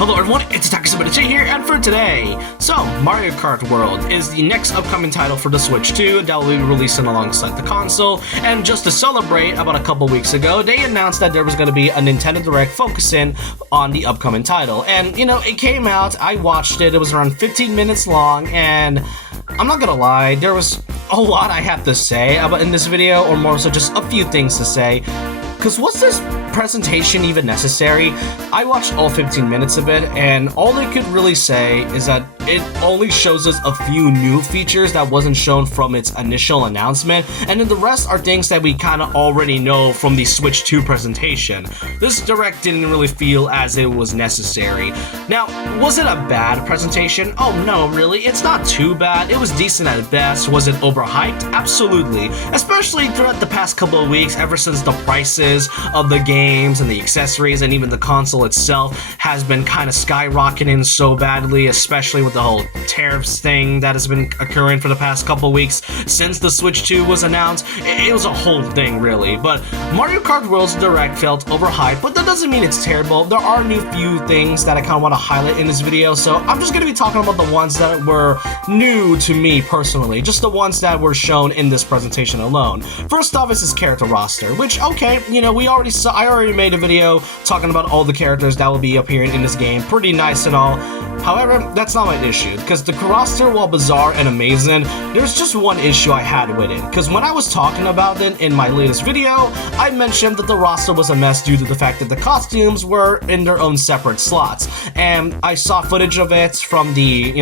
Hello everyone, it's Takasubitachi here, and for today, Mario Kart World is the next upcoming title for the Switch 2 that will be releasing alongside the console, and just to celebrate, about a couple weeks ago, they announced that there was going to be a Nintendo Direct focusing on the upcoming title, and it came out, I watched it, it was around 15 minutes long, and I'm not gonna lie, there was a lot I have to say about in this video, or more so just a few things to say. Because was this presentation even necessary? I watched all 15 minutes of it, and all they could really say is that it only shows us a few new features that wasn't shown from its initial announcement, and then the rest are things that we kind of already know from the Switch 2 presentation. This Direct didn't really feel as it was necessary. Now, was it a bad presentation? Oh no, really, it's not too bad. It was decent at best. Was it overhyped? Absolutely. Especially throughout the past couple of weeks, ever since the prices of the games and the accessories and even the console itself has been kind of skyrocketing so badly, especially with the whole tariffs thing that has been occurring for the past couple weeks since the Switch 2 was announced. It was a whole thing, really. But Mario Kart World's Direct felt overhyped, but that doesn't mean it's terrible. There are new few things that I kind of want to highlight in this video, so I'm just going to be talking about the ones that were new to me personally, just the ones that were shown in this presentation alone. First off is his character roster, which, okay, I already made a video talking about all the characters that will be appearing in this game. Pretty nice and all. However, that's not my issue, because the roster, while bizarre and amazing, there's just one issue I had with it. Because when I was talking about it in my latest video, I mentioned that the roster was a mess due to the fact that the costumes were in their own separate slots. And I saw footage of it from the,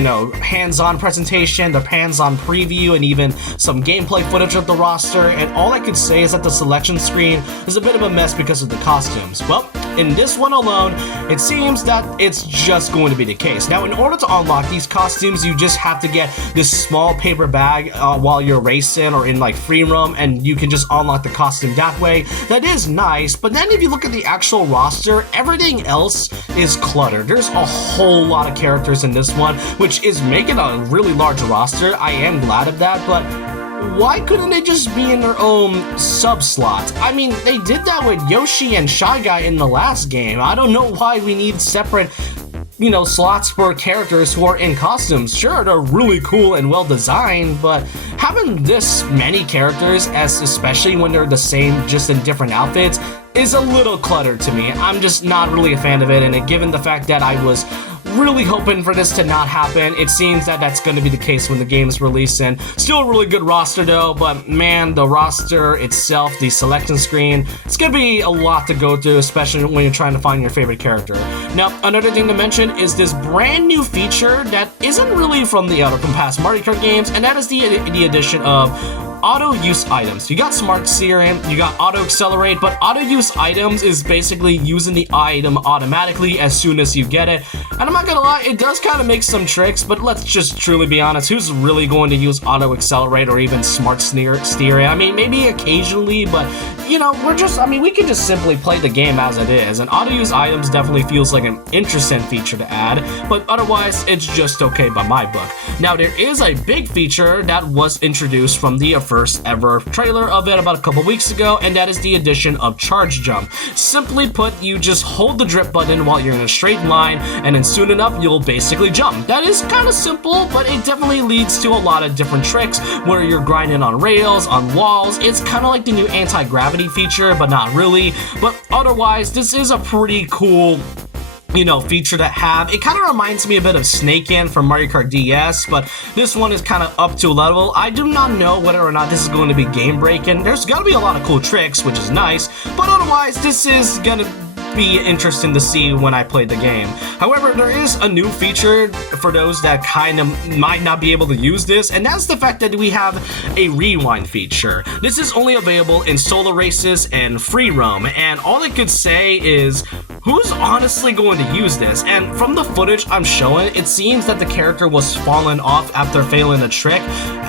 hands-on presentation, the hands-on preview, and even some gameplay footage of the roster, and all I could say is that the selection screen is a bit of a mess because of the costumes. Well, in this one alone, it seems that it's just going to be the case. Now, in order to unlock these costumes, you just have to get this small paper bag while you're racing or in like free roam, and you can just unlock the costume that way. That is nice, but then if you look at the actual roster, everything else is cluttered. There's a whole lot of characters in this one, which is making a really large roster. I am glad of that, but why couldn't they just be in their own sub-slot? I mean, they did that with Yoshi and Shy Guy in the last game. I don't know why we need separate slots for characters who are in costumes. Sure, they're really cool and well designed, but having this many characters, especially when they're the same, just in different outfits, is a little cluttered to me. I'm just not really a fan of it, and given the fact that I was really hoping for this to not happen, it seems that that's going to be the case when the game is releasing. Still a really good roster though, but man, the roster itself, the selection screen, it's going to be a lot to go through, especially when you're trying to find your favorite character. Now, another thing to mention is this brand new feature that isn't really from the other past Mario Kart games, and that is the addition of auto use items. You got Smart Steering, you got Auto Accelerate, but auto use items is basically using the item automatically as soon as you get it. And I'm not gonna lie, it does kind of make some tricks, but let's just truly be honest, who's really going to use Auto Accelerate or even Smart Steering? I mean, maybe occasionally, but we can just simply play the game as it is, and auto use items definitely feels like an interesting feature to add, but otherwise, it's just okay by my book. Now, there is a big feature that was introduced from the first ever trailer of it about a couple weeks ago, and that is the addition of Charge Jump. Simply put, you just hold the drip button while you're in a straight line, and then soon enough, you'll basically jump. That is kind of simple, but it definitely leads to a lot of different tricks where you're grinding on rails, on walls. It's kind of like the new anti-gravity feature, but not really. But otherwise, this is a pretty cool feature to have. It kind of reminds me a bit of Snake In from Mario Kart DS, but this one is kind of up to a level. I do not know whether or not this is going to be game breaking. There's got to be a lot of cool tricks, which is nice, but otherwise, this is gonna be interesting to see when I play the game. However, there is a new feature for those that kind of might not be able to use this, and that's the fact that we have a rewind feature. This is only available in solo races and free roam, and all I could say is, who's honestly going to use this? And from the footage I'm showing, it seems that the character was falling off after failing a trick,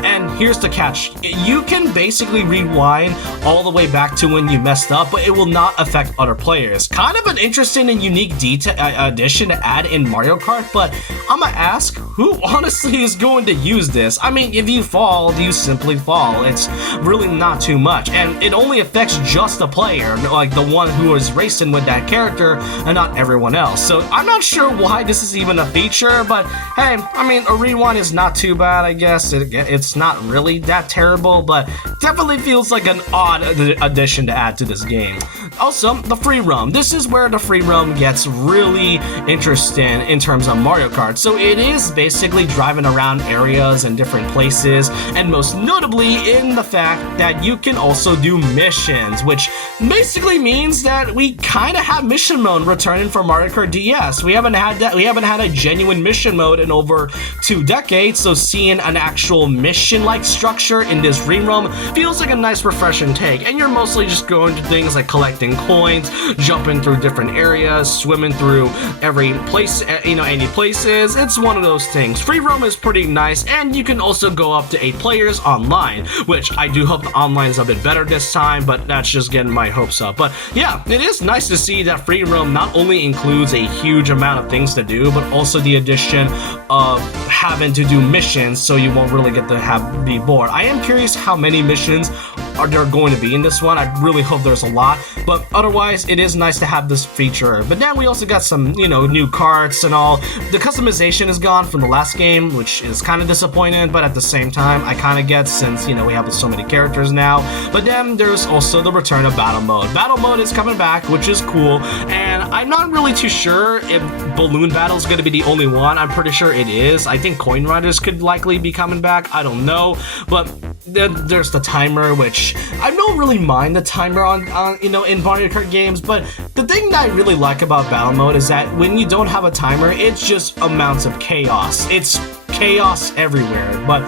and here's the catch. You can basically rewind all the way back to when you messed up, but it will not affect other players. Kind of an interesting and unique addition to add in Mario Kart, but I'ma ask, who honestly is going to use this? I mean, if you fall, you simply fall. It's really not too much, and it only affects just the player, like the one who is racing with that character, and not everyone else. So I'm not sure why this is even a feature, but hey, I mean, a rewind is not too bad, I guess. It's not really that terrible, but definitely feels like an odd addition to add to this game. Also, the free roam. This is where the free roam gets really interesting in terms of Mario Kart. So it is basically driving around areas and different places, and most notably in the fact that you can also do missions, which basically means that we kind of have mission mode returning for Mario Kart DS. We haven't had that. We haven't had a genuine mission mode in over 2 decades. So seeing an actual mission-like structure in this free roam feels like a nice, refreshing take. And you're mostly just going to things like collecting coins, jumping through different areas, swimming through every place, any places. It's one of those things. Free roam is pretty nice, and you can also go up to 8 players online, which I do hope the online is a bit better this time, but that's just getting my hopes up. But yeah, it is nice to see that free roam not only includes a huge amount of things to do, but also the addition of having to do missions, so you won't really get to be bored. I am curious how many missions are there going to be in this one. I really hope there's a lot, but otherwise it is nice to have this feature. But then we also got some, new carts and all. The customization is gone from the last game, which is kind of disappointing, but at the same time I kind of get, since we have so many characters now. But then there's also the return of battle mode. Battle mode is coming back, which is cool, and I'm not really too sure if balloon battle is going to be the only one. I'm pretty sure it is. I think coin riders could likely be coming back. I don't know, but there's the timer, which I don't really mind the timer on in Mario Kart games, but the thing that I really like about battle mode is that when you don't have a timer, it's just amounts of chaos. It's chaos everywhere, but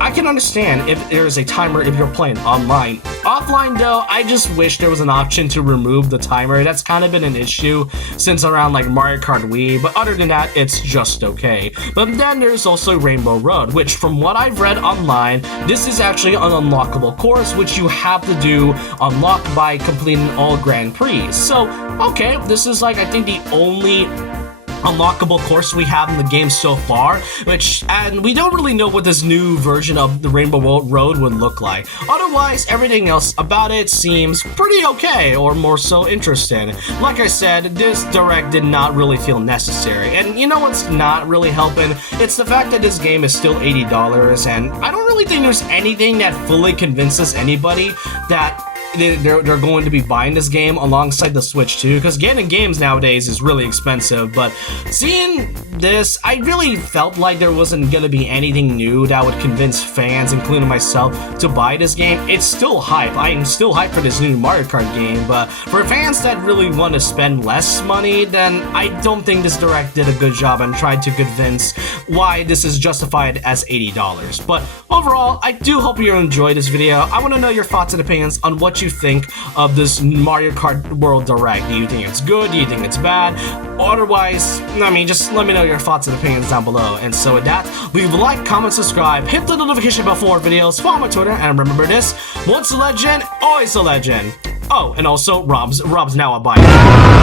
I can understand if there's a timer if you're playing online. Offline though, I just wish there was an option to remove the timer. That's kind of been an issue since around like Mario Kart Wii, but other than that, it's just okay. But then there's also Rainbow Road, which from what I've read online, this is actually an unlockable course, which you have to do unlock by completing all Grand Prix. So, okay, this is like, I think the only unlockable course we have in the game so far, and we don't really know what this new version of the Rainbow Road would look like. Otherwise, everything else about it seems pretty okay, or more so interesting. Like I said, this direct did not really feel necessary, and you know what's not really helping? It's the fact that this game is still $80, and I don't really think there's anything that fully convinces anybody that they're going to be buying this game alongside the Switch 2, because getting games nowadays is really expensive. But seeing this, I really felt like there wasn't going to be anything new that would convince fans, including myself, to buy this game. It's still hype. I am still hyped for this new Mario Kart game, but for fans that really want to spend less money, then I don't think this Direct did a good job and tried to convince why this is justified as $80. But overall, I do hope you enjoyed this video. I want to know your thoughts and opinions on what you think of this Mario Kart World Direct. Do you think it's good? Do you think it's bad? Otherwise, just let me know your thoughts and opinions down below. And so with that, leave a like, comment, subscribe, hit the notification bell for more videos, follow my Twitter, and remember this: once a legend, always a legend. Oh, and also, Rob's now a bite.